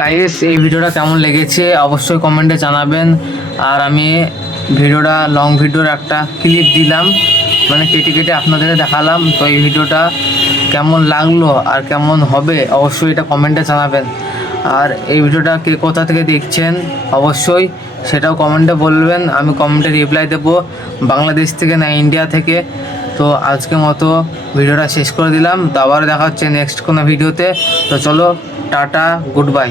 Guys, এই ভিডিওটা কেমন লেগেছে অবশ্যই কমেন্টে জানাবেন। আর আমি ভিডিওটা লং ভিডিওর একটা ক্লিপ দিলাম, মানে কেটে কেটে আপনাদের দেখালাম। তো এই ভিডিওটা কেমন লাগলো আর কেমন হবে অবশ্যই এটা কমেন্টে জানাবেন। আর এই ভিডিওটা কে কোথা থেকে দেখছেন অবশ্যই সেটাও কমেন্টে বলবেন, আমি কমেন্টে রিপ্লাই দেবো, বাংলাদেশ থেকে না ইন্ডিয়া থেকে। তো আজকের মতো ভিডিওটা শেষ করে দিলাম, তো আবার দেখা হচ্ছে নেক্সট কোনো ভিডিওতে। তো চলো, টাটা, গুড বাই।